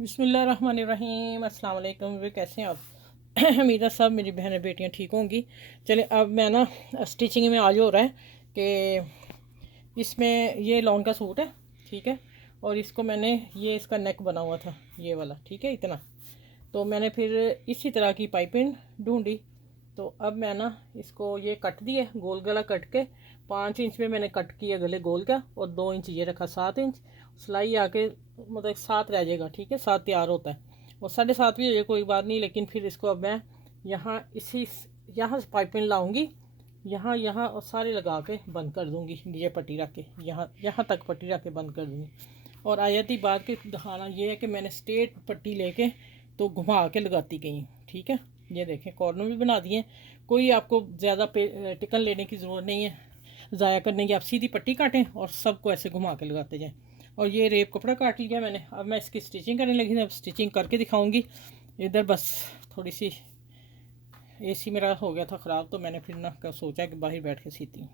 बिस्मिल्लाहिर्रहमानिर्रहीम। अस्सलाम वालेकुम। वे कैसे हैं आप? उम्मीद है सब मेरी बहनें बेटियां ठीक होंगी। चले अब मैं ना स्टिचिंग में आज हो रहा है कि इसमें ये लॉन का सूट है, ठीक है। और इसको मैंने ये इसका नेक बना हुआ था ये वाला, ठीक है, इतना। तो मैंने फिर इसी तरह की पाइपिंग ढूंढी। तो अब मैं ना इसको ये कट दिए, गोल गला कट के 5 इंच में मैंने कट किया गले गोल का, और 2 इंच ये रखा, 7 इंच सिलाई आके मतलब 7 रह जाएगा, ठीक है, 7 तैयार होता है। और 7.5 भी हो जाए कोई बात नहीं, लेकिन फिर इसको अब मैं यहाँ इसी यहाँ से पाइपिंग लाऊंगी, यहाँ यहाँ और सारे लगा के बंद कर दूँगी। ये पट्टी रख के यहाँ यहाँ तक पट्टी रख के बंद कर दूँगी। और आ जाती बात के दिखाना ये है कि मैंने स्ट्रेट पट्टी लेके तो घुमा के लगाती गई हूँ, ठीक है। ये देखें कॉर्नर भी बना दिए। कोई आपको ज़्यादा टिकन लेने की ज़रूरत नहीं है, ज़ाया करने की। आप सीधी पट्टी काटें और सबको ऐसे घुमा के लगाते जाएं। और ये रेप कपड़ा काट लिया मैंने। अब मैं इसकी स्टिचिंग करने लगी थी, अब स्टिचिंग करके दिखाऊंगी। इधर बस थोड़ी सी एसी मेरा हो गया था ख़राब, तो मैंने फिर ना सोचा कि बाहर बैठ के सीती हूँ।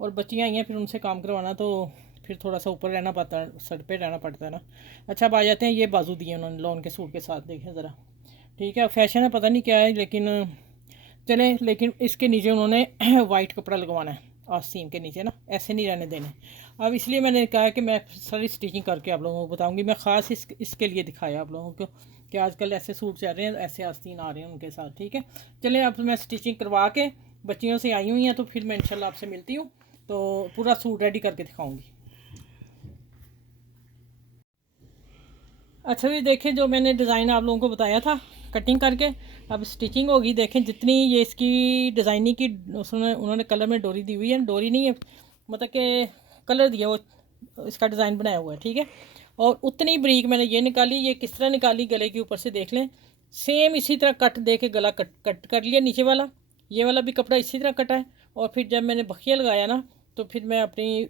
और बच्चियाँ आई हैं, फिर उनसे काम करवाना, तो फिर थोड़ा सा ऊपर रहना पड़ता है, सर पे रहना पड़ता है ना। अच्छा, अब आ जाते हैं, ये बाजू दिए उन्होंने लॉन के सूट के साथ, देखें ज़रा, ठीक है। फैशन है, पता नहीं क्या है, लेकिन चले। लेकिन इसके नीचे उन्होंने वाइट कपड़ा लगवाना है आस्तीन के नीचे ना, ऐसे नहीं रहने देने। अब इसलिए मैंने कहा कि मैं सारी स्टिचिंग करके आप लोगों को बताऊंगी। मैं ख़ास इसके लिए दिखाया आप लोगों को कि आजकल ऐसे सूट चल रहे हैं, ऐसे आस्तीन आ रहे हैं उनके साथ, ठीक है। चले, अब मैं स्टिचिंग करवा के बच्चियों से आई हुई हैं, तो फिर मैं इंशाल्लाह आपसे मिलती हूँ, तो पूरा सूट रेडी करके दिखाऊंगी। अच्छा, ये देखें जो मैंने डिज़ाइन आप लोगों को बताया था कटिंग करके, अब स्टिचिंग होगी। देखें जितनी ये इसकी डिज़ाइनिंग की उसने उन्होंने कलर में डोरी दी हुई है, डोरी नहीं है, मतलब कि कलर दिया वो, इसका डिज़ाइन बनाया हुआ है, ठीक है। और उतनी ब्रीक मैंने ये निकाली। ये किस तरह निकाली, गले के ऊपर से देख लें। सेम इसी तरह कट दे के गला कट कट कर लिया नीचे वाला। ये वाला भी कपड़ा इसी तरह कटा है। और फिर जब मैंने बखिया लगाया ना, तो फिर मैं अपनी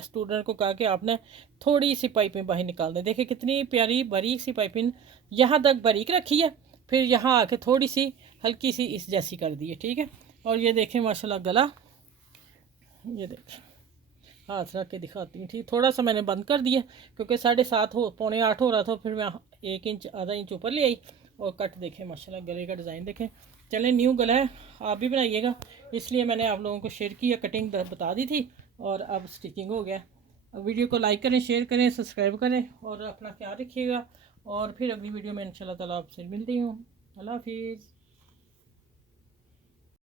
स्टूडेंट को कहा कि आपने थोड़ी सी पाइपिंग बाहर निकाल दें। देखिए कितनी प्यारी बारीक सी पाइपिंग, यहाँ तक बारीक रखी है, फिर यहाँ आके थोड़ी सी हल्की सी इस जैसी कर दी है, ठीक है। और ये देखें माशाल्लाह गला, ये देखें, हाथ रख के दिखाती हूँ, ठीक। थोड़ा सा मैंने बंद कर दिया क्योंकि 7:30 पौने 8 हो रहा था। फिर मैं 1 इंच आधा इंच ऊपर ले आई और कट देखें माशाल्लाह, गले का डिज़ाइन देखें। चलें, न्यू गला है, आप भी बनाइएगा, इसलिए मैंने आप लोगों को शेयर किया, कटिंग बता दी थी। और अब स्टिचिंग हो गया। अब वीडियो को लाइक करें, शेयर करें, सब्सक्राइब करें, और अपना ख्याल रखिएगा। और फिर अगली वीडियो में इंशाल्लाह ताला आपसे मिलती हूँ। अल्लाह हाफिज़।